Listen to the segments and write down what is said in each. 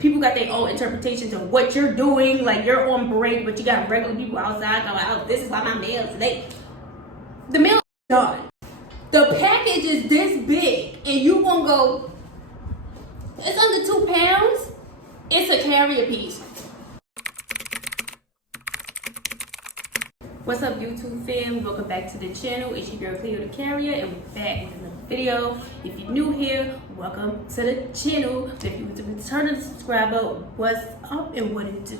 people got their own interpretations of what you're doing. Like, you're on break, but you got regular people outside going, oh, this is why my mail is late. The mail is done. The package is this big, and you gonna go, it's under 2 pounds. It's a carrier piece. What's up, YouTube fam? Welcome back to the channel. It's your girl Cleo the Carrier, and we're back with another video. If you're new here, welcome to the channel. If you're a returning subscriber, what's up and what it do?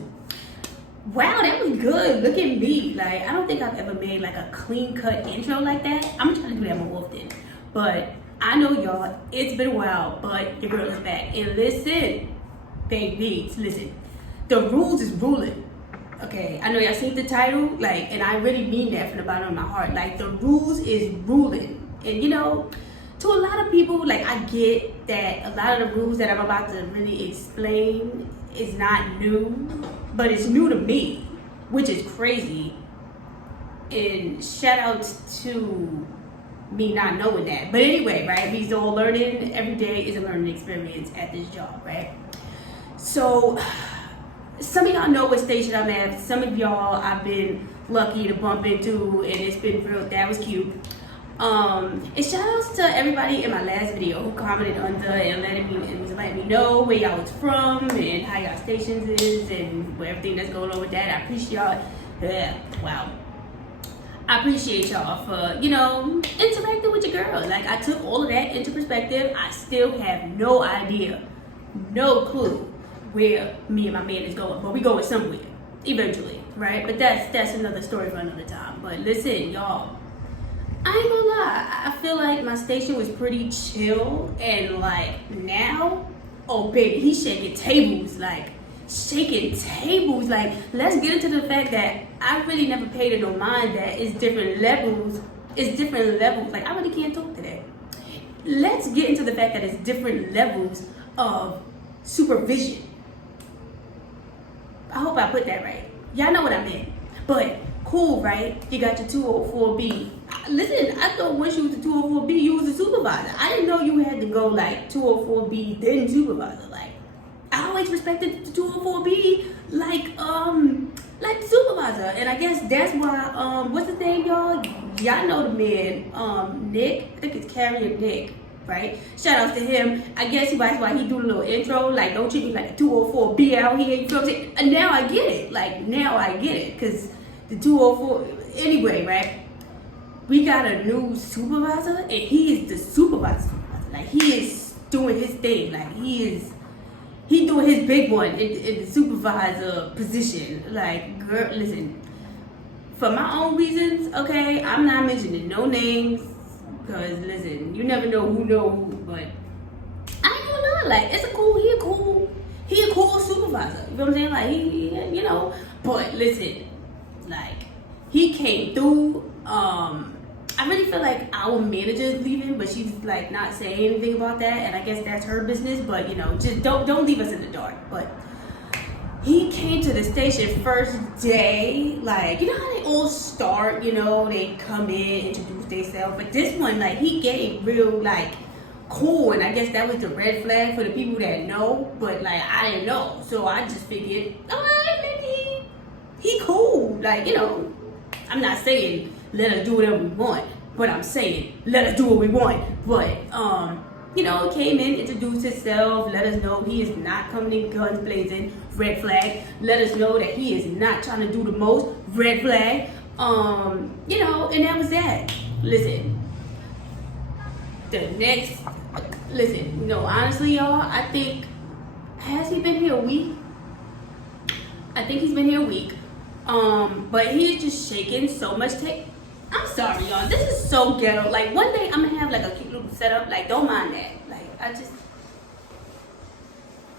Wow, that was good. Look at me. Like, I don't think I've ever made like a clean cut intro like that. I'm trying to do that more often. But I know y'all, it's been a while, but your girl is back. And listen, babies, listen. The rules is ruling. Okay, I know y'all seen the title, like, and I really mean that from the bottom of my heart. Like, the rules is ruling. And you know, to a lot of people, like, I get that a lot of the rules that I'm about to really explain is not new, but it's new to me, which is crazy. And shout out to me not knowing that. But anyway, right, we still learning. Every day is a learning experience at this job, right? So some of y'all know what station I'm at. Some of y'all I've been lucky to bump into, and it's been real. That was cute. And shout outs to everybody in my last video who commented under and letting me know where y'all was from and how y'all stations is and everything that's going on with that. I appreciate y'all. Wow. I appreciate y'all for, you know, interacting with your girl. Like, I took all of that into perspective. I still have no idea, no clue where me and my man is going, but we going somewhere eventually, right? But that's another story for another time. But listen, y'all, I ain't gonna lie, I feel like my station was pretty chill, and like now, oh baby, he's shaking tables, like let's get into the fact that I really never paid it no mind that it's different levels, like I really can't talk to that. Let's get into the fact that it's different levels of supervision. I hope I put that right. Y'all know what I meant. But cool, right? You got your 204B. Listen, I thought once you was a 204B, you was a supervisor. I didn't know you had to go like 204B, then supervisor. Like, I always respected the 204B like the supervisor. And I guess that's why, what's his name, y'all? Y'all know the man, Nick. I think it's Carrier Nick. Right? Shout outs to him. I guess that's why he do a little intro. Like, don't treat me like a 204B out here. You feel what I'm saying? And now I get it. Like, now I get it. Because the 204, anyway, right? We got a new supervisor, and he is the supervisor. Like, he is doing his thing. Like, he doing his big one in the supervisor position. Like, girl, listen. For my own reasons, okay, I'm not mentioning no names. Because, listen, you never know who know who, but I ain't gonna lie, like, he a cool supervisor, you know what I'm saying? Like, he you know, but listen, like, he came through. I really feel like our manager is leaving, but she's, like, not saying anything about that, and I guess that's her business, but, you know, just don't leave us in the dark. But he came to the station first day, like, you know how they all start, you know, they come in, introduce themselves, but this one, like, he gave real, like, cool, and I guess that was the red flag for the people that know, but, like, I didn't know, so I just figured, alright, maybe he cool, like, you know, I'm not saying let us do whatever we want, but I'm saying let us do what we want, but, you know, came in, introduced himself, let us know he is not coming in guns blazing, red flag. Let us know that he is not trying to do the most, red flag. You know, and that was that. Listen, no, honestly, y'all, I think, has he been here a week? I think he's been here a week. But he is just shaking so much tape. I'm sorry, y'all. This is so ghetto. Like, one day I'm gonna have like a cute little setup. Like, don't mind that. Like,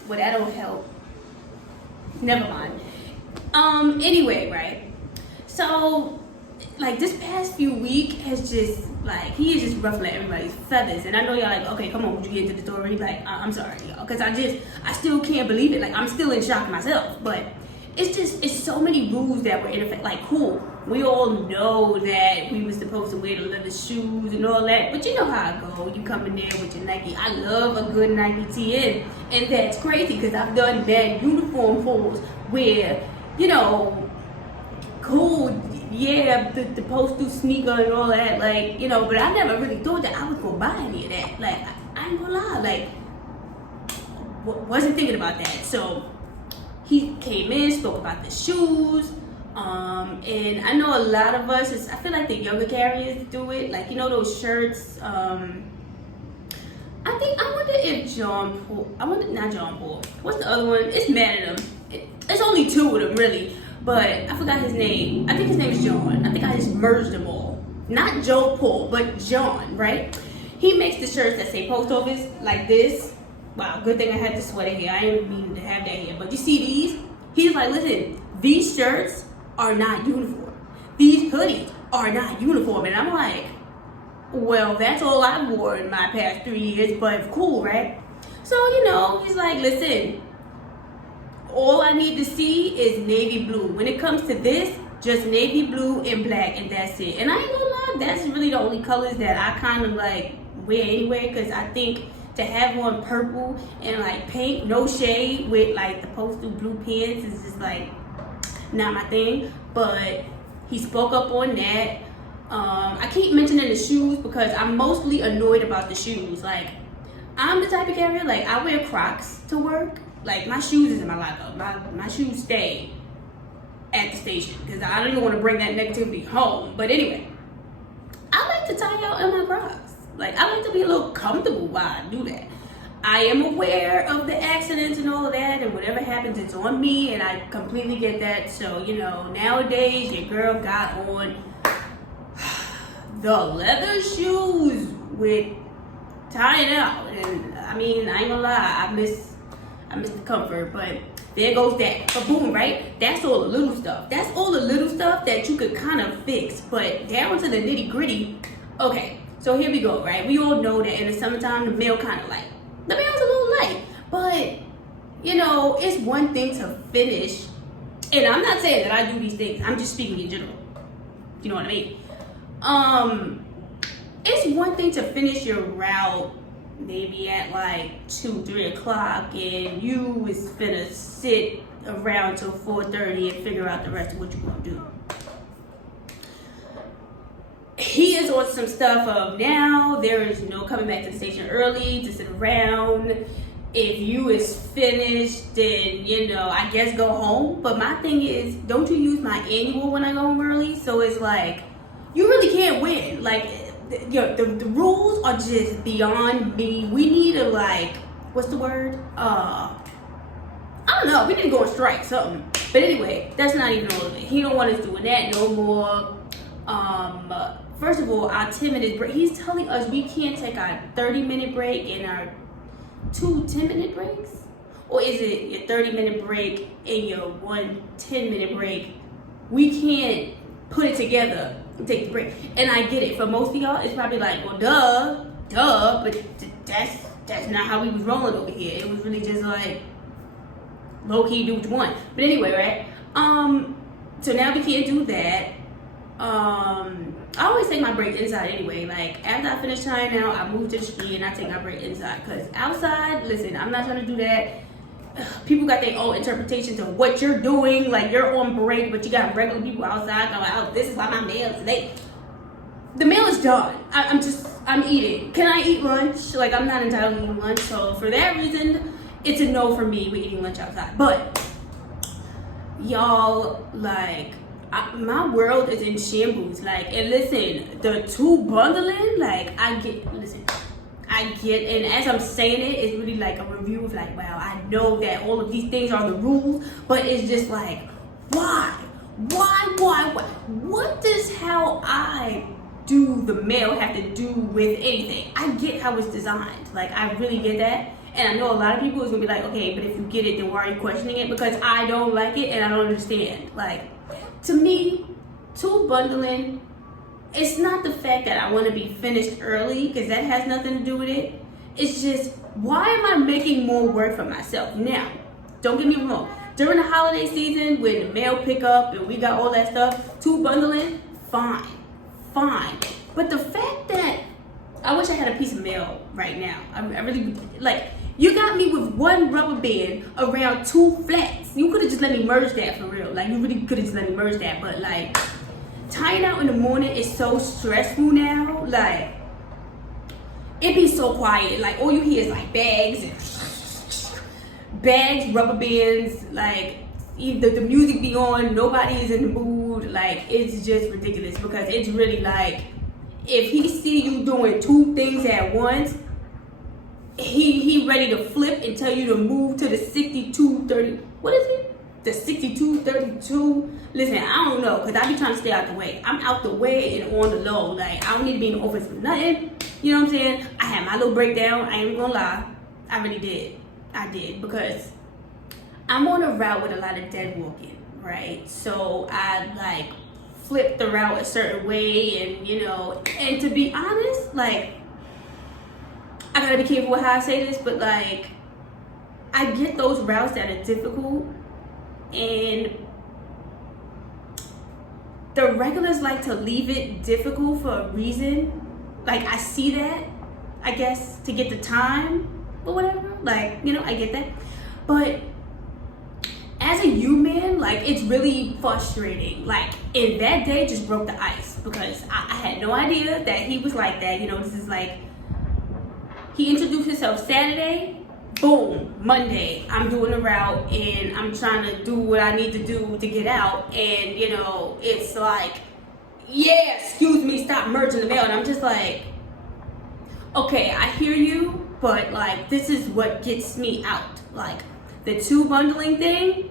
well, that don't help. Never mind. Anyway, right? So, like, this past few weeks has just, like, he is just ruffling everybody's feathers. And I know y'all like, okay, come on, would you get into the story? Like, I'm sorry, y'all. Because I still can't believe it. Like, I'm still in shock myself. But it's so many rules that were in effect. Like, cool, we all know that we were supposed to wear the leather shoes and all that, but you know how I go. You come in there with your Nike. I love a good Nike TN, and that's crazy because I've done bad uniform pulls where, you know, cool, yeah, the postal sneaker and all that, like, you know, but I never really thought that I was gonna buy any of that. Like, I ain't gonna lie, like, wasn't thinking about that. So he came in, spoke about the shoes, and I know a lot of us, I feel like the younger carriers do it, like, you know, those shirts, I wonder if not John Paul, what's the other one? It's mad at him. It's only two of them, really, but I forgot his name. I think his name is John. I think I just merged them all. Not Joe Paul, but John, right? He makes the shirts that say post office, like this. Wow, good thing I had the sweater here. I didn't mean to have that here. But you see these? He's like, listen, these shirts are not uniform. These hoodies are not uniform. And I'm like, well, that's all I wore in my past 3 years, but cool, right? So, you know, he's like, listen, all I need to see is navy blue. When it comes to this, just navy blue and black, and that's it. And I ain't gonna lie, that's really the only colors that I kind of like wear anyway, because I think to have on purple and like pink, no shade, with like the postal blue pants is just like not my thing. But he spoke up on that. I keep mentioning the shoes because I'm mostly annoyed about the shoes. Like, I'm the type of carrier, like, I wear Crocs to work. Like, my shoes is in my locker. My shoes stay at the station because I don't even want to bring that negativity home. But anyway, I like to tie out in my Crocs. Like, I like to be a little comfortable while I do that. I am aware of the accidents and all of that, and whatever happens, it's on me, and I completely get that. So, you know, nowadays, your girl got on the leather shoes with tying out. And, I mean, I ain't gonna lie, I miss the comfort, but there goes that. But boom, right? That's all the little stuff. That's all the little stuff that you could kind of fix. But down to the nitty gritty, okay. So here we go, right? We all know that in the summertime, the mail kind of light. The mail's a little light, but, you know, it's one thing to finish, and I'm not saying that I do these things. I'm just speaking in general. You know what I mean? It's one thing to finish your route maybe at like 2, 3 o'clock, and you is finna sit around till 4:30 and figure out the rest of what you're gonna do. He is on some stuff of now there is no coming back to the station early to sit around. If you is finished, then, you know, I guess go home. But my thing is, don't you use my annual when I go home early? So it's like, you really can't win. Like, you know, the rules are just beyond me. We need to, like, what's the word? I don't know. We need to go on strike, something. But anyway, that's not even all of it. He don't want us doing that no more. First of all, our 10-minute break, he's telling us we can't take our 30-minute break and our 2 10-minute breaks? Or is it your 30-minute break and your 1 10-minute break? We can't put it together and take the break. And I get it. For most of y'all, it's probably like, well, duh, but that's not how we was rolling over here. It was really just like, low-key, do what you want. But anyway, right? So now we can't do that. I always take my break inside anyway. Like, after I finish tying out, I move to the street and I take my break inside. Because outside, listen, I'm not trying to do that. People got their own interpretations of what you're doing. Like, you're on break, but you got regular people outside going, oh, this is why my mail is late. The mail is done. I'm eating. Can I eat lunch? Like, I'm not entitled to eat lunch. So, for that reason, it's a no for me with eating lunch outside. But, y'all, like, my world is in shambles. Like, and listen, the 2 bundling, like, I get, and as I'm saying it, it's really like a review of like, wow, I know that all of these things are the rules, but it's just like, why? What does how I do the mail have to do with anything? I get how it's designed. Like, I really get that. And I know a lot of people is gonna be like, okay, but if you get it, then why are you questioning it? Because I don't like it and I don't understand. Like, to me, 2 bundling, it's not the fact that I want to be finished early, because that has nothing to do with it. It's just, why am I making more work for myself? Now, don't get me wrong. during the holiday season when the mail pickup and we got all that stuff, 2 bundling, fine. But the fact that I wish I had a piece of mail right now. I really, like, you got me with 1 rubber band around 2 flats. You could have just let me merge that for real. Like, you really could have just let me merge that. But like, tying out in the morning is so stressful now. Like, it be so quiet. Like, all you hear is like bags, rubber bands. Like, either the music be on, nobody is in the mood. Like, it's just ridiculous because it's really like, if he see you doing 2 things at once, he ready to flip and tell you to move to the 6230. What is it? The 6232. Listen, I don't know, because I be trying to stay out the way. I'm out the way and on the low. Like, I don't need to be in the office for nothing. You know what I'm saying? I had my little breakdown. I ain't gonna lie. I really did. I did, because I'm on a route with a lot of dead walking, right? So I like flip the route a certain way, and you know, and to be honest, like, I gotta be careful with how I say this, but like, I get those routes that are difficult, and the regulars like to leave it difficult for a reason. Like, I see that, I guess, to get the time or whatever. Like, you know, I get that, but as a human, like, it's really frustrating. Like, and that day just broke the ice because I had no idea that he was like that. You know, this is like, he introduced himself Saturday, boom, Monday, I'm doing a route and I'm trying to do what I need to do to get out. And, you know, it's like, yeah, excuse me, stop merging the mail. And I'm just like, okay, I hear you, but like, this is what gets me out. Like, the 2 bundling thing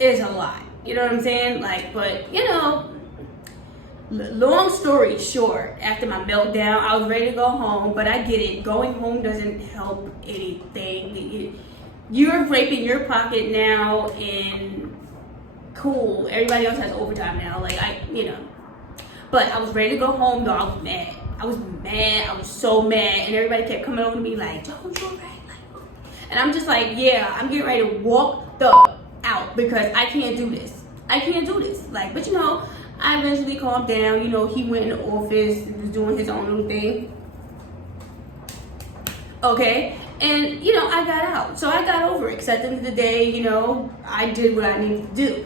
is a lot. You know what I'm saying? Like, but you know, long story short, after my meltdown, I was ready to go home, but I get it. Going home doesn't help anything. You're raping your pocket now, and cool, everybody else has overtime now. Like, you know, but I was ready to go home though. I was mad. I was so mad, and everybody kept coming over to me like, "Don't you right?" And I'm just like, yeah, I'm getting ready to walk the out because I can't do this. Like, but you know, I eventually calmed down. You know, he went in the office and was doing his own little thing. Okay, and you know, I got out. So I got over it. Because at the end of the day, you know, I did what I needed to do.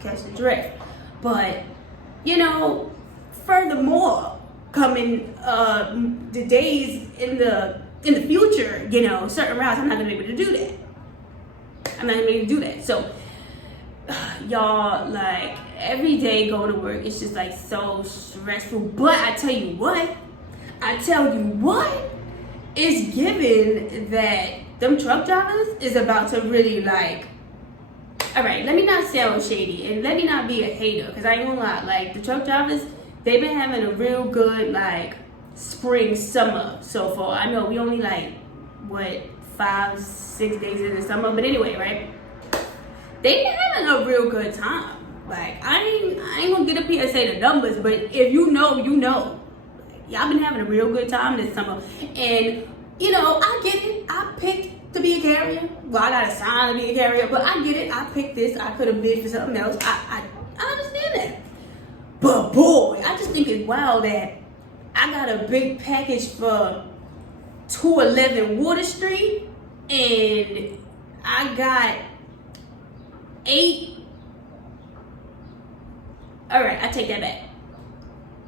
Catch the drift. But, you know, furthermore, coming the days in the future, you know, certain routes, I'm not gonna be able to do that. So, y'all, like, every day going to work, it's just like so stressful. But I tell you what, it's given that them truck drivers is about to really like, all right, let me not sound shady and let me not be a hater, because I ain't gonna lie, like, the truck drivers, they've been having a real good, like, spring, summer so far. I know we only like, what, 5-6 days in the summer, but anyway, right? They've been having a real good time. Like, I ain't gonna get up here and say the numbers, but if you know, you know. Y'all been having a real good time this summer. And, you know, I get it. I picked to be a carrier. Well, I got a sign to be a carrier, but I get it. I picked this. I could have bid for something else. I understand that. But boy, I just think it's wild that I got a big package for 211 Water Street, and I got 8. All right, I take that back.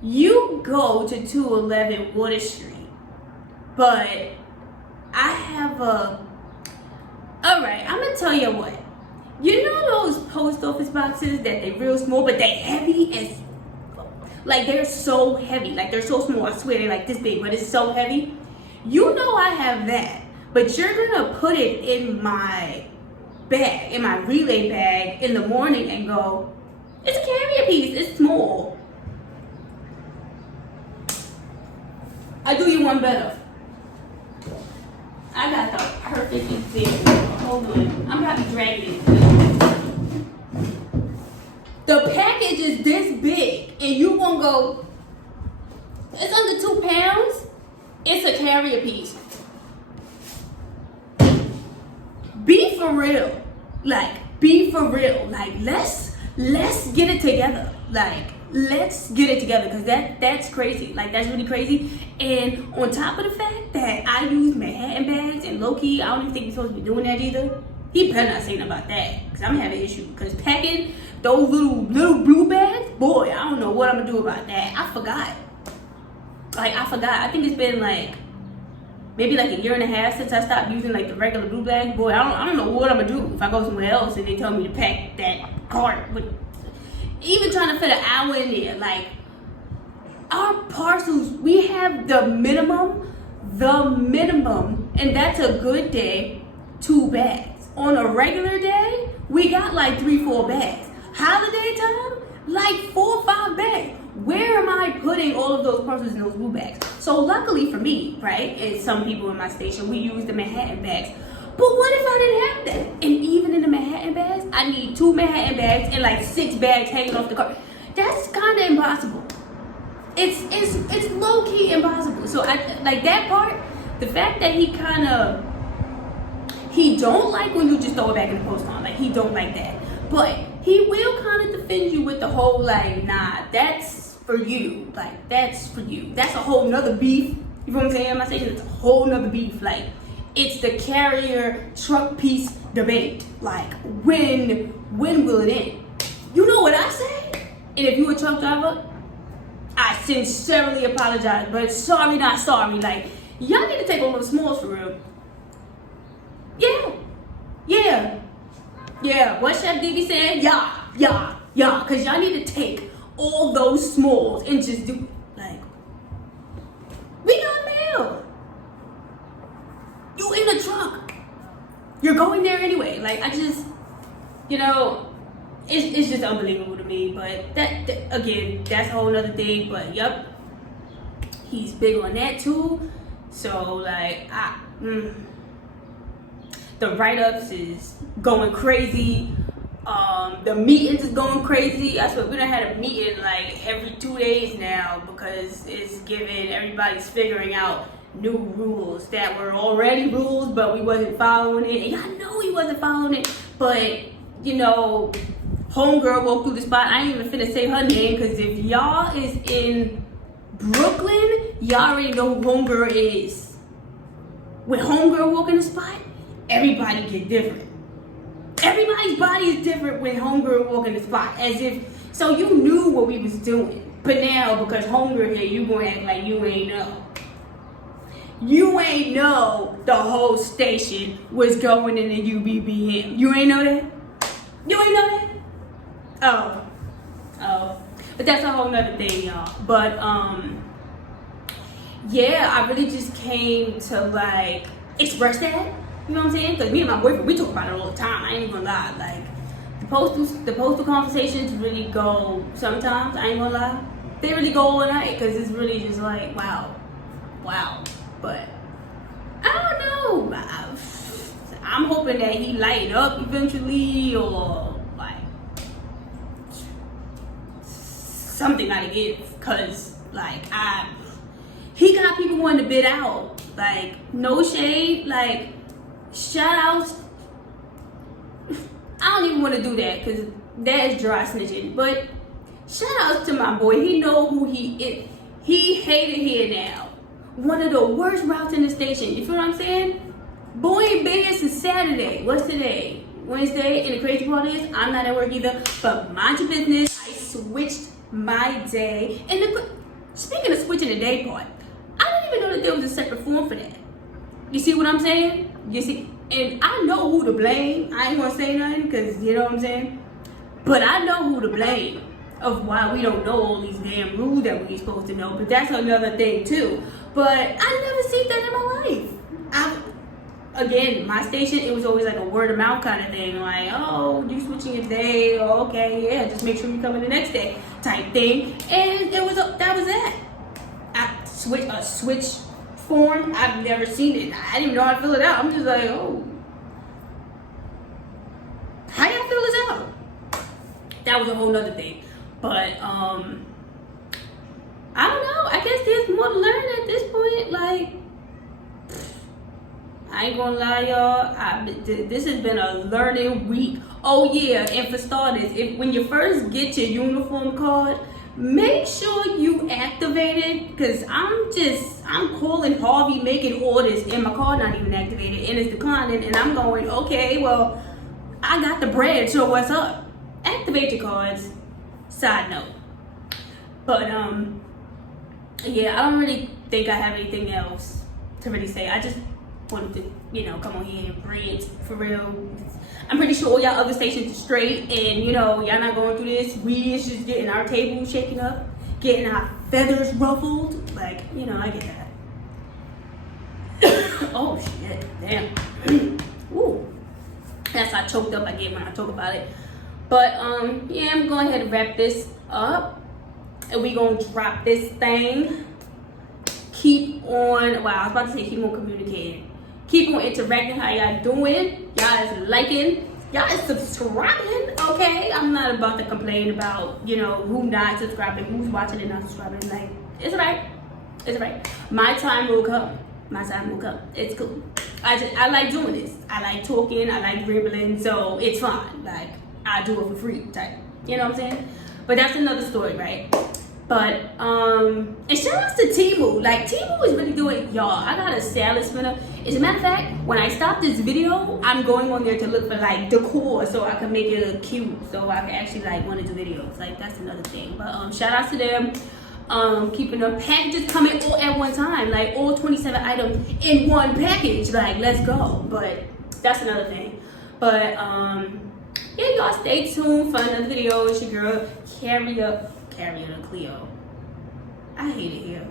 You go to 211 Water Street, but I have a. All right, I'm gonna tell you what. You know those post office boxes that they're real small, but they heavy as. Like, they're so heavy. Like, they're so small. I swear they're like this big, but it's so heavy. You know I have that, but you're gonna put it in my bag, in my relay bag in the morning and go, it's a carrier piece, it's small. I do you one better. I got the perfect example. Hold on, I'm probably dragging it. The package is this big, and you gonna go, it's under 2 pounds, it's a carrier piece. Be for real. Like, be for real. Like, let's get it together. Like, let's get it together, because that's crazy. Like, that's really crazy. And on top of the fact that I use Manhattan bags, and low-key, I don't even think you're supposed to be doing that either. He better not say nothing about that, because I'm having an issue. Because packing those little blue bags, boy, I don't know what I'm gonna do about that. I forgot. I think it's been like maybe like a year and a half since I stopped using like the regular blue bags. Boy, I don't know what I'm gonna do if I go somewhere else and they tell me to pack that cart. But even trying to fit an hour in there, like, our parcels, we have the minimum, and that's a good day, 2 bags. On a regular day, we got like 3-4 bags. Holiday time, like 4 or 5 bags. Where am I putting all of those parcels in those blue bags? So luckily for me, right, and some people in my station, we use the Manhattan bags. But what if I didn't have that? And even in the Manhattan bags, I need 2 Manhattan bags and like 6 bags hanging off the cart. That's kind of impossible. It's low-key impossible. So I like that part. The fact that he don't like when you just throw it back in the post on. Like, he don't like that. But he will kind of defend you with the whole, like, nah, that's for you. Like, that's for you. That's a whole nother beef. You know what I'm saying? My station, it's a whole nother beef. Like, it's the carrier truck piece debate. Like, when will it end? You know what I say? And if you a truck driver, I sincerely apologize, but sorry, not sorry. Like, y'all need to take all the smalls for real. Yeah. What Chef Diddy said? Yeah. Because y'all need to take all those smalls and just do, like, we got mail. You in the truck. You're going there anyway. Like, I just, it's just unbelievable to me. But that again, that's a whole nother thing. But yep, he's big on that too. So like, the write-ups is going crazy. The meetings is going crazy. I swear we done had a meeting like every 2 days now, because it's giving everybody's figuring out new rules that were already rules, but we wasn't following it. And y'all know he wasn't following it. But homegirl woke through the spot. I ain't even finna say her name, because if y'all is in Brooklyn, y'all already know who homegirl is. When homegirl woke in the spot, everybody get different. Everybody's body is different when homegirl walk in the spot. As if, so you knew what we was doing. But now, because homegirl here, you gonna act like you ain't know. You ain't know the whole station was going in the UBBM. You ain't know that? You ain't know that? Oh. But that's a whole nother thing, y'all. But, yeah, I really just came to, like, express that. You know what I'm saying? Because me and my boyfriend, we talk about it all the time. I ain't even gonna lie. Like, the postal conversations really go sometimes. I ain't gonna lie. They really go all night, because it's really just like, wow. But I don't know. I'm hoping that he lighten up eventually, or like something gotta give. Because like he got people wanting to bid out. Like, no shade. Like, shout outs. I don't even want to do that, because that is dry snitching. But shout outs to my boy. He know who he is. He hated here now. One of the worst routes in the station. You feel what I'm saying? Boy ain't been here since Saturday. What's today? Wednesday. And the crazy part is, I'm not at work either. But mind your business. I switched my day. And speaking of switching the day part, I didn't even know that there was a separate form for that. You see what I'm saying? You see? And I know who to blame. I ain't gonna say nothing, because you know what I'm saying? But I know who to blame of why we don't know all these damn rules that we're supposed to know. But that's another thing too. But I never seen that in my life. Again, my station, it was always like a word of mouth kind of thing. Like, oh, you switching your day? Oh, okay, yeah, just make sure you come in the next day type thing. And that was that. A switch form, I've never seen it. I didn't even know how to fill it out. I'm just like, oh, how y'all fill this out? That was a whole nother thing. But I don't know. I guess there's more to learn at this point. Like, I ain't gonna lie, y'all. This has been a learning week. Oh yeah, and for starters, when you first get your uniform card, make sure you activate it, because I'm calling Harvey making orders and my card not even activated and it's declining, and I'm going, okay, well, I got the bread, so what's up? Activate your cards. Side note. But yeah, I don't really think I have anything else to really say. I just wanted to, come on here and bring it for real. I'm pretty sure all y'all other stations are straight, and y'all not going through this. We is just getting our table shaken up, getting our feathers ruffled. Like, I get that. Oh shit, damn. Ooh, that's how choked up I get when I talk about it. But yeah, I'm going ahead and wrap this up, and we gonna drop this thing. Keep on. Wow, I was about to say keep on communicating. Keep on interacting. How y'all doing? Y'all is liking. Y'all is subscribing. Okay, I'm not about to complain about who not subscribing, who's watching and not subscribing. Like, it's alright. It's alright. My time will come. My time will come. It's cool. I like doing this. I like talking. I like dribbling. So it's fine. Like, I do it for free type. You know what I'm saying? But that's another story, right? But and shout out to Temu. Like, Temu is really doing, y'all. I got a salad spinner. As a matter of fact, when I stop this video, I'm going on there to look for like decor so I can make it look cute, so I can actually like want to do videos. Like, that's another thing. But shout out to them. Keeping the packages coming all at one time, like all 27 items in one package. Like, let's go. But that's another thing. But yeah, y'all stay tuned for another video. It's your girl Carrier the Cleo. I hate it here.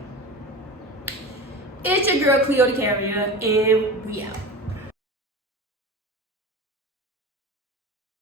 It's your girl Cleo the Carrier, and we out.